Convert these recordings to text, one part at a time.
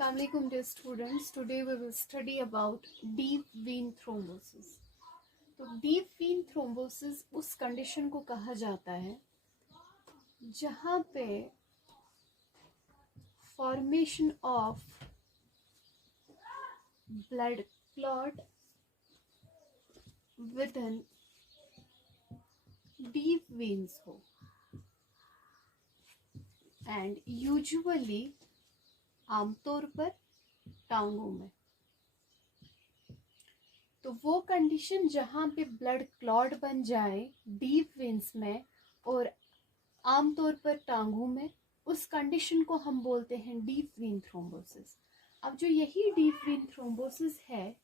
Assalamualaikum dear students. Today we will study about deep vein thrombosis. तो deep vein thrombosis उस condition को कहा जाता है जहाँ पे formation of blood clot with in deep veins हो एंड यूजुअली आमतौर पर टांगों में। तो वो कंडीशन जहाँ पे ब्लड क्लॉट बन जाए डीप वेन्स में और आमतौर पर टांगों में, उस कंडीशन को हम बोलते हैं डीप वेन थ्रोम्बोसिस। अब जो यही डीप वेन थ्रोम्बोसिस है,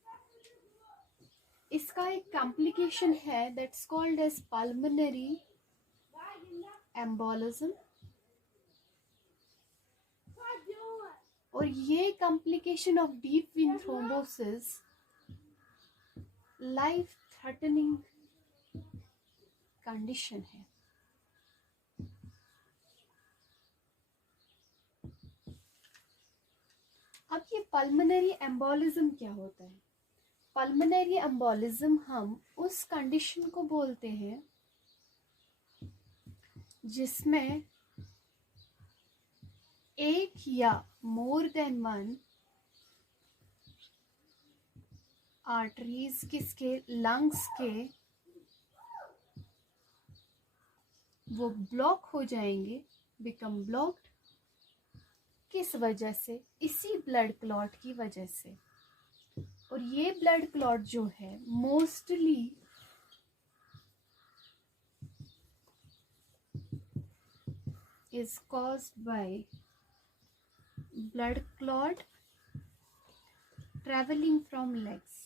इसका एक कॉम्प्लिकेशन है that's called as pulmonary embolism. और ये complication of deep vein thrombosis life threatening condition है। अब ये पल्मोनरी एम्बोलिज्म क्या होता है? पल्मोनरी एम्बोलिज्म हम उस कंडीशन को बोलते हैं जिसमें एक या मोर देन वन आर्टरीज किसके, लंग्स के, वो ब्लॉक हो जाएंगे, बिकम ब्लॉक्ड। किस वजह से? इसी ब्लड क्लॉट की वजह से। और ये ब्लड क्लॉट जो है mostly is caused by blood clot traveling from legs.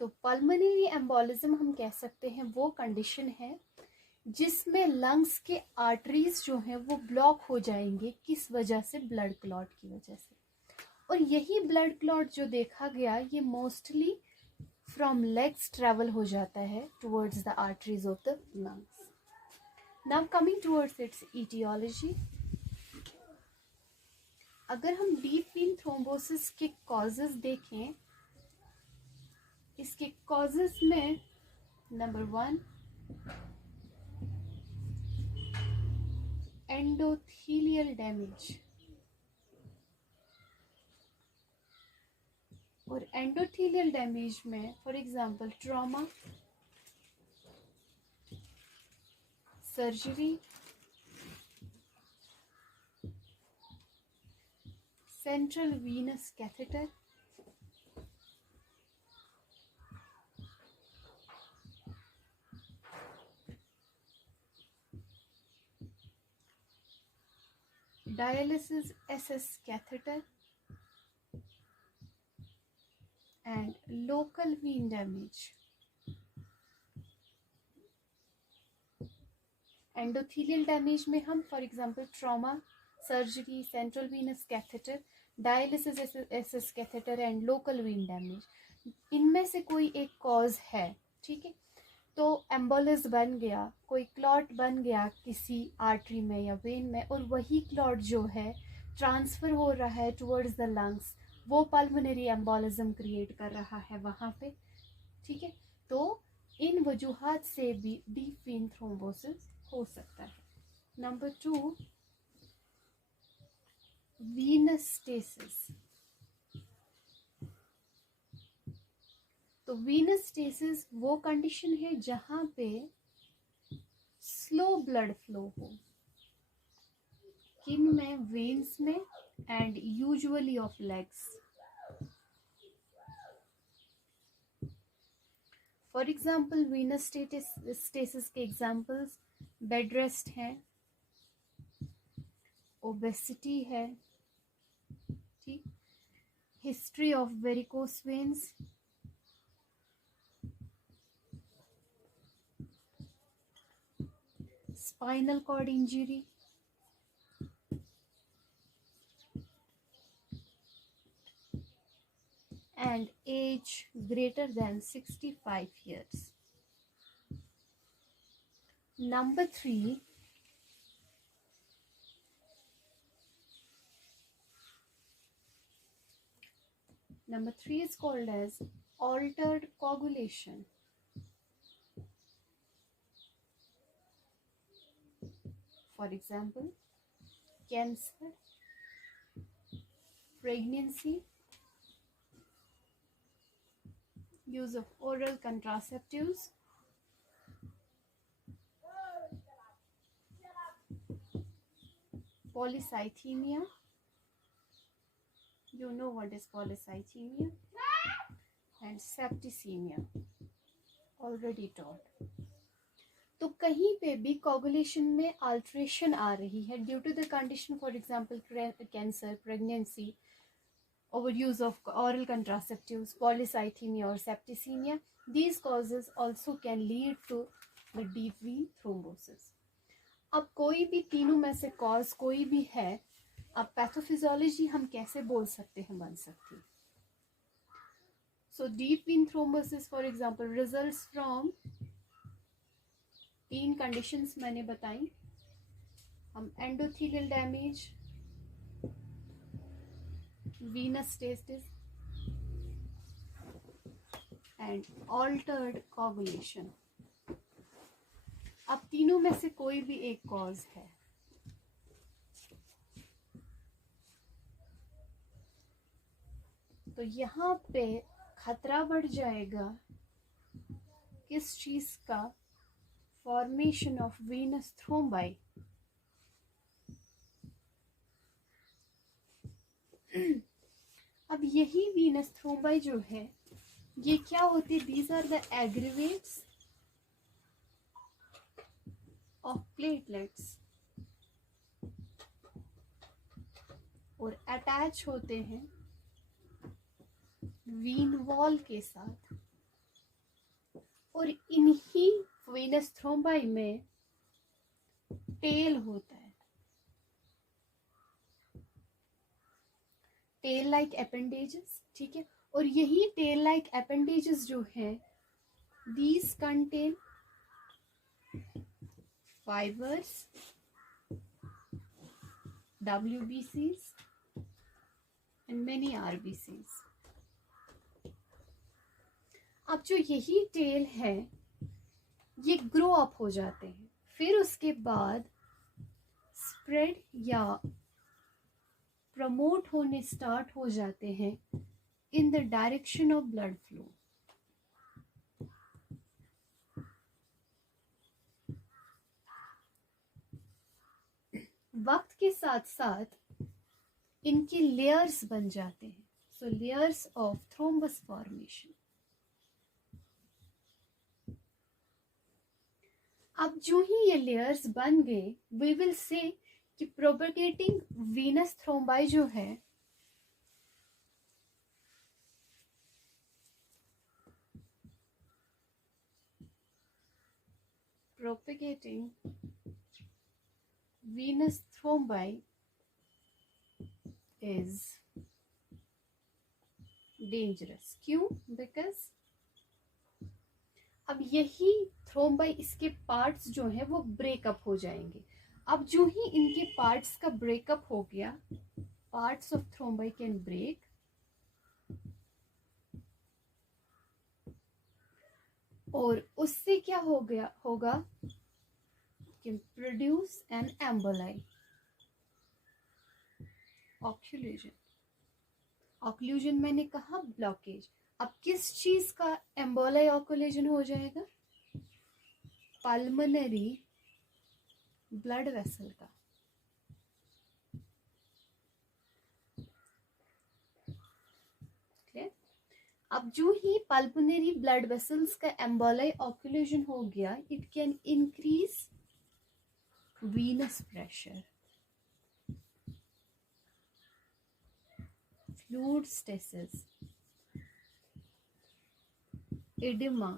तो पल्मोनरी एम्बोलिज्म हम कह सकते हैं वो कंडीशन है जिसमें लंग्स के आर्टरीज जो हैं वो ब्लॉक हो जाएंगे। किस वजह से? ब्लड क्लॉट की वजह से। और यही ब्लड क्लॉट जो देखा गया ये मोस्टली फ्रॉम लेग्स ट्रेवल हो जाता है towards the arteries of the lungs. Now coming towards its etiology. अगर हम डीप वेन थ्रोम्बोसिस के कॉजेज देखें, इसके कॉजेज में नंबर 1 एंडोथेलियल डैमेज। और एंडोथेलियल डैमेज में for example trauma, surgery, central venous catheter, dialysis SS catheter and local vein damage. Endothelial damage में हम for example trauma, surgery, central venous catheter, dialysis SS catheter and local vein damage, इनमें से कोई एक cause है। ठीक है, तो एम्बोलिस बन गया, कोई क्लॉट बन गया किसी आर्टरी में या वेन में, और वही क्लॉट जो है ट्रांसफर हो रहा है टुवर्ड्स द लंग्स, वो पल्मोनरी एम्बोलिज्म क्रिएट कर रहा है वहाँ पे। ठीक है, तो इन वजूहात से भी डीप वेन थ्रोम्बोसिस हो सकता है। Number 2 Venus stasis. तो वीनस स्टेसिस वो कंडीशन है जहां पे स्लो ब्लड फ्लो हो, किन में? वेन्स में and usually of legs. For example Venus stasis के एग्जांपल्स बेड रेस्ट है, ओबेसिटी है, ठीक, history of varicose veins, spinal cord injury, and age greater than 65 years. Number 3 Number 3 is called as altered coagulation. For example, cancer, pregnancy, use of oral contraceptives, polycythemia. You know what is polycythemia, and septicemia, already taught. तो कहीं पे भी coagulation में alteration आ रही है due to the condition, for example cancer, pregnancy, overuse of oral contraceptives, polycythemia or septicemia, these causes also can lead to the deep vein thrombosis. अब कोई भी तीनों में से कॉज कोई भी है, अब पैथोफिजियोलॉजी हम कैसे बोल सकते हैं बन सकती. So deep vein thrombosis for example results from 3 conditions मैंने बताई. हम endothelial damage, venous stasis and altered coagulation. अब तीनों में से कोई भी एक कॉज है. तो यहाँ पे खतरा बढ़ जाएगा किस चीज का, फॉर्मेशन ऑफ वीनस थ्रोम्बाई. अब यही वीनस थ्रोम्बाई जो है ये क्या होती, these are the aggregates of platelets और अटैच होते हैं वीन वॉल के साथ. और इन्हीं वीनस थ्रोम्बाई में टेल होता है, टेल लाइक एपेंडेजेस. ठीक है, और यही टेल लाइक एपेंडेजेस जो है these contain fibres, WBCs and many RBCs. अब जो यही टेल है ये ग्रो अप हो जाते हैं, फिर उसके बाद स्प्रेड या प्रमोट होने स्टार्ट हो जाते हैं in the direction of blood flow. वक्त के साथ साथ इनके लेयर्स बन जाते हैं. सो लेयर्स ऑफ थ्रोम्बस फॉर्मेशन. अब जो ही ये लेयर्स बन गए, वी विल से कि प्रोपेगेटिंग वीनस थ्रोम्बाई जो है propagating venous thrombi is dangerous. क्यों? Because अब यही थ्रोम्बाई, इसके पार्ट्स जो हैं वो ब्रेकअप हो जाएंगे. अब जो ही इनके पार्ट्स का ब्रेकअप हो गया, parts of thrombi can break और उससे क्या हो गया होगा कि produce an emboli, occlusion. Occlusion मैंने कहा ब्लॉकेज. अब किस चीज का एम्बोलाई ऑक्लूजन हो जाएगा? पल्मोनरी ब्लड वेसल का. क्लियर? अब जो ही पल्मोनरी ब्लड वेसल्स का एम्बोलाई ऑक्लूजन हो गया, it can increase venous pressure, fluid stasis, edema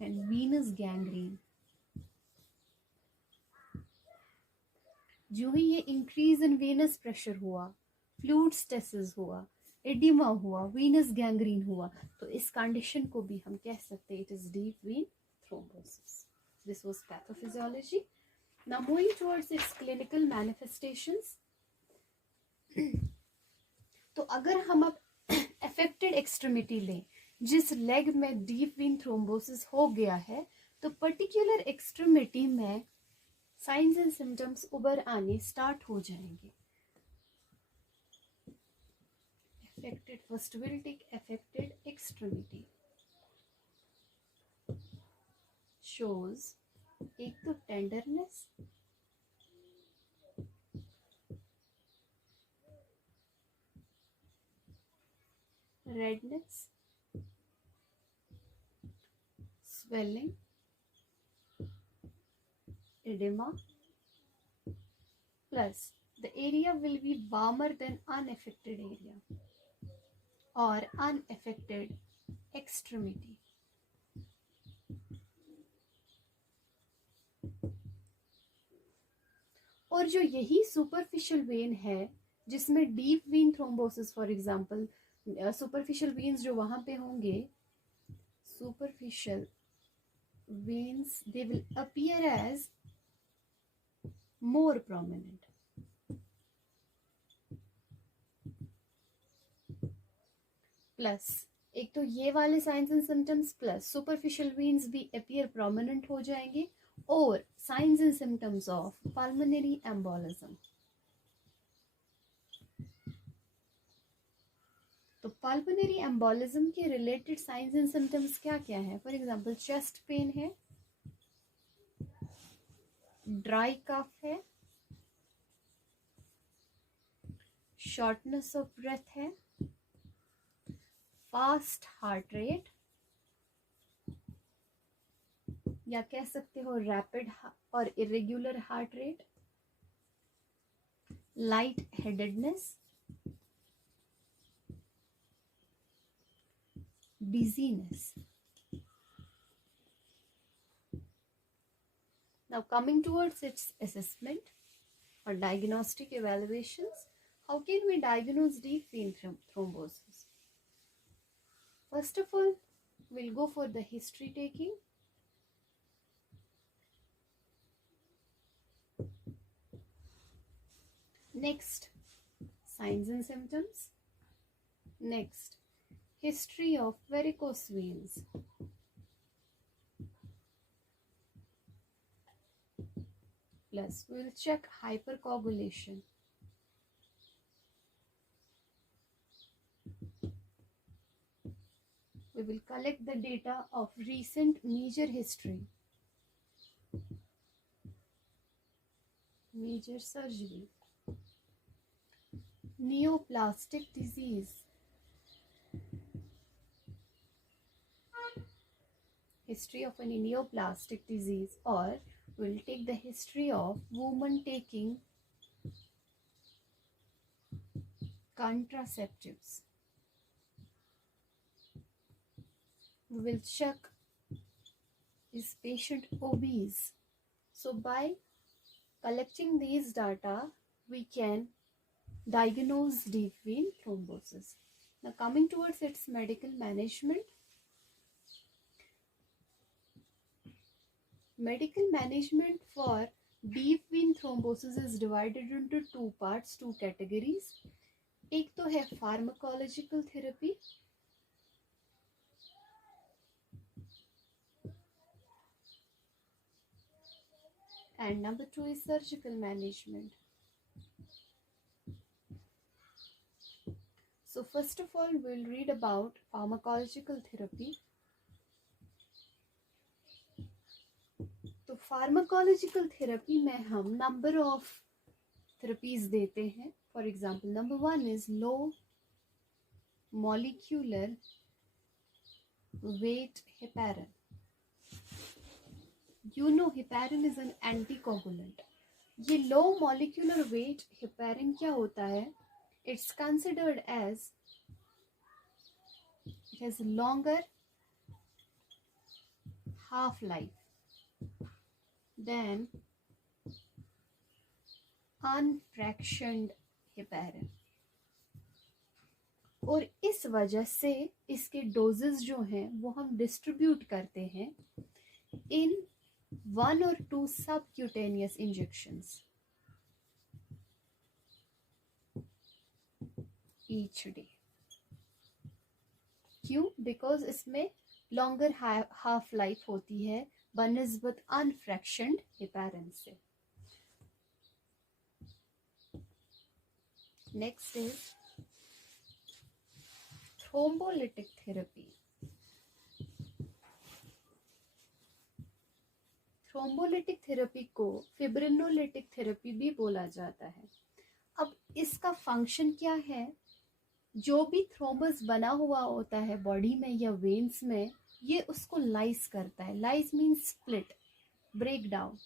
and venous gangrene. जो ही ये इंक्रीज इन वेनस प्रेशर हुआ, फ्लूइड स्टेसिस हुआ, एडिमा हुआ, वीनस गैंग्रीन हुआ, तो इस कंडीशन को भी हम कह सकते हैं it is deep vein thrombosis. This was pathophysiology. Now moving towards its clinical manifestations. तो अगर हम अब अफेक्टेड एक्सट्रीमिटी लें जिस लेग में डीप वेन थ्रोम्बोसिस हो गया है, तो पर्टिकुलर एक्सट्रीमिटी में साइंस एंड सिम्टम्स उभर आने स्टार्ट हो जाएंगे. Affected, first will take affected extremity. Shows एक तो tenderness, redness, swelling, edema, plus the area will be warmer than unaffected area or unaffected extremity. और जो यही सुपरफिशियल वेन है जिसमें deep vein thrombosis, for example superficial veins जो वहां पे होंगे, superficial veins they will appear as more prominent. Plus एक तो ये वाले signs and symptoms plus superficial veins भी अपीयर प्रोमिनेंट हो जाएंगे, और signs and symptoms of pulmonary embolism. तो पल्मोनरी एम्बोलिज्म के रिलेटेड साइंस एंड सिम्टम्स क्या क्या है? फॉर एग्जांपल चेस्ट पेन है, ड्राई कफ है, शॉर्टनेस ऑफ ब्रेथ है, फास्ट हार्ट रेट या कह सकते हो रैपिड और irregular heart rate, light headedness, dizziness. Now coming towards its assessment or diagnostic evaluations, how can we diagnose deep vein thrombosis? First of all, we'll go for the history taking. Next, signs and symptoms. Next, history of varicose veins. Plus, we will check hypercoagulation. We will collect the data of recent major history, major surgery, neoplastic disease, history of any neoplastic disease, or we'll take the history of woman taking contraceptives. We will check, is patient obese? So by collecting these data, we can diagnose deep vein thrombosis. Now coming towards its medical management. Medical management for deep vein thrombosis is divided into two parts, two categories. एक तो है pharmacological therapy, and number two is surgical management. So first of all, we'll read about pharmacological therapy. तो pharmacological therapy में हम number of therapies देते हैं. For example, number 1 is low molecular weight heparin. You know heparin is an anticoagulant. ये low molecular weight heparin क्या होता है? It's considered as, it has longer half life than unfractioned heparin. और इस वजह से इसके डोजेस जो हैं वो हम डिस्ट्रीब्यूट करते हैं इन 1 or 2 subcutaneous injections. Each day. क्यों? बिकॉज इसमें लॉन्गर हाफ लाइफ होती है बनिस्बत अनफ्रैक्शनड हेपारिन से। Next is thrombolytic therapy. Thrombolytic therapy को फिब्रिनोलिटिक थेरेपी भी बोला जाता है। अब इसका फंक्शन क्या है? जो भी थ्रोम्बस बना हुआ होता है बॉडी में या वेन्स में, ये उसको लाइस करता है। Lyse means split, break down.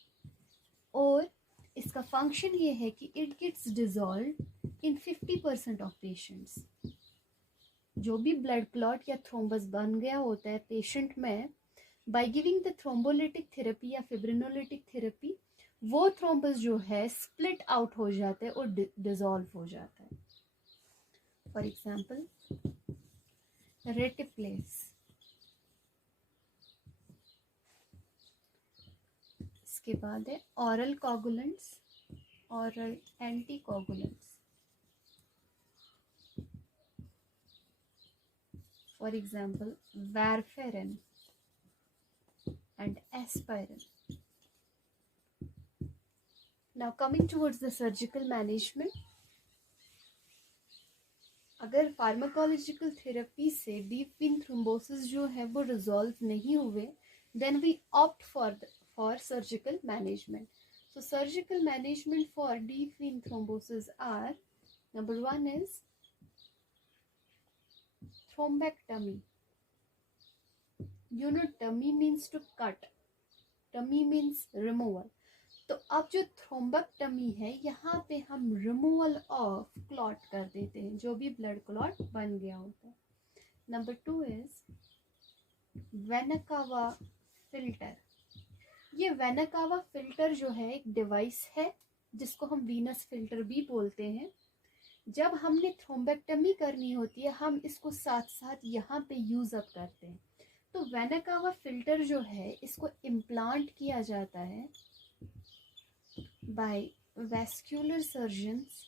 और इसका फंक्शन ये है कि it gets dissolve in 50% of patients. जो भी ब्लड क्लॉट या थ्रोम्बस बन गया होता है पेशेंट में, by giving the thrombolytic therapy या फिब्रिनोलिटिक थेरेपी, वो थ्रोम्बस जो है स्प्लिट आउट हो जाते हैं और डिजॉल्व हो जाता है। फॉर एग्जाम्पल रेटिप्लेस, इसके बाद है oral coagulants, oral anticoagulants. For example warfarin and aspirin. Now coming towards the surgical management, अगर फार्माकोलॉजिकल थेरेपी से डीप वेन थ्रोम्बोसिस जो है वो रिजॉल्व नहीं हुए, then we opt for surgical management. So surgical management for deep vein thrombosis are, number 1 is thrombectomy. You know, tummy means to cut, tummy means removal. तो अब जो thrombectomy है, यहाँ पे हम रिमूवल ऑफ क्लॉट कर देते हैं, जो भी ब्लड क्लॉट बन गया होता है। Number 2 is वेनाकावा filter. ये वेनाकावा फिल्टर जो है एक डिवाइस है जिसको हम वीनस फिल्टर भी बोलते हैं। जब हमने थ्रोम्बेक्टमी करनी होती है, हम इसको साथ साथ यहाँ पे यूज अप करते हैं। तो वेनाकावा फिल्टर जो है, इसको इम्प्लांट किया जाता है by vascular surgeons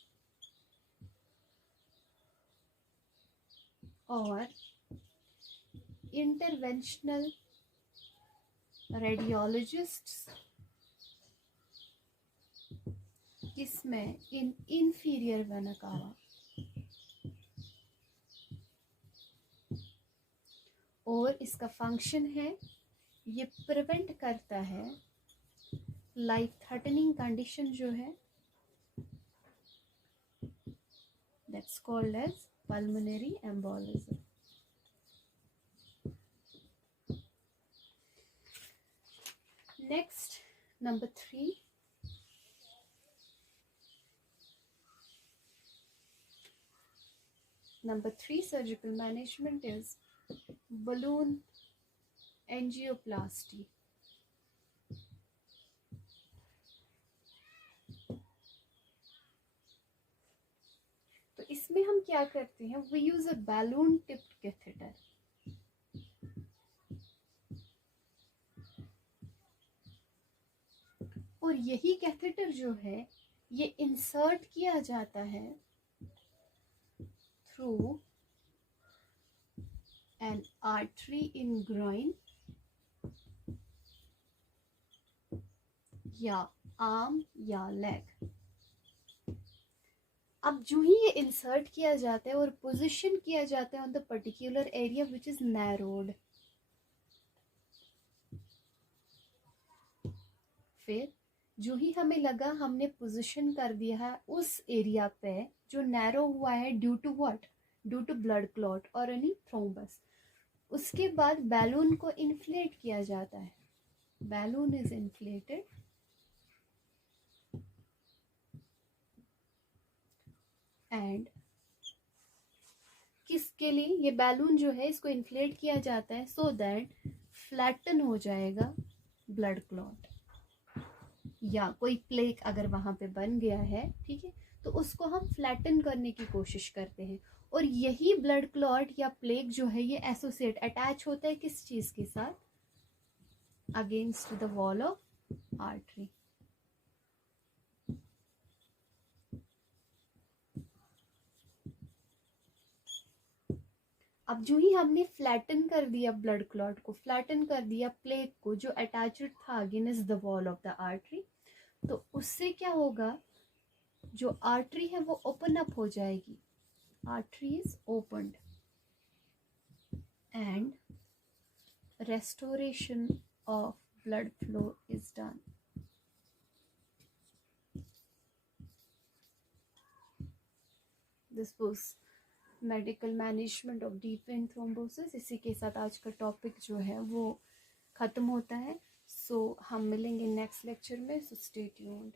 और interventional radiologists, किसमें? इन inferior vena cava। और इसका फंक्शन है, ये प्रिवेंट करता है लाइफ थ्रेटनिंग कंडीशन जो है, that's called as pulmonary embolism. Next, number 3, surgical management is balloon angioplasty. तो इसमें हम क्या करते हैं? We use a balloon tipped catheter. और यही कैथेटर जो है, ये इंसर्ट किया जाता है through an artery in groin या आर्म या लेग। अब जो ही ये इंसर्ट किया जाता है और पोजीशन किया जाता है on the particular area which is narrowed, फिर जो ही हमें लगा हमने पोजीशन कर दिया है उस एरिया पे जो नैरो हुआ है due to what? Due to blood clot और एनी थ्रोम्बस। उसके बाद बैलून को इन्फ्लेट किया जाता है। बैलून इज इन्फ्लेटेड एंड किसके लिए ये बैलून जो है, इसको इन्फ्लेट किया जाता है सो दैट फ्लैटन हो जाएगा ब्लड क्लॉट या कोई प्लेक अगर वहां पे बन गया है, ठीक है, तो उसको हम फ्लैटन करने की कोशिश करते हैं। और यही ब्लड क्लॉट या प्लेक जो है, ये एसोसिएट अटैच होता है किस चीज के साथ? Against the wall of artery. अब जो ही हमने फ्लैटन कर दिया ब्लड क्लॉट को, फ्लैटन कर दिया प्लेक को जो अटैच्ड था against the wall of the artery, तो उससे क्या होगा, जो आर्टरी है वो ओपन अप हो जाएगी, artery is opened and restoration of blood flow is done. This was medical management of deep vein thrombosis. इसी के साथ आज का टॉपिक जो है वो ख़त्म होता है. सो हम मिलेंगे नेक्स्ट लेक्चर में. So stay tuned.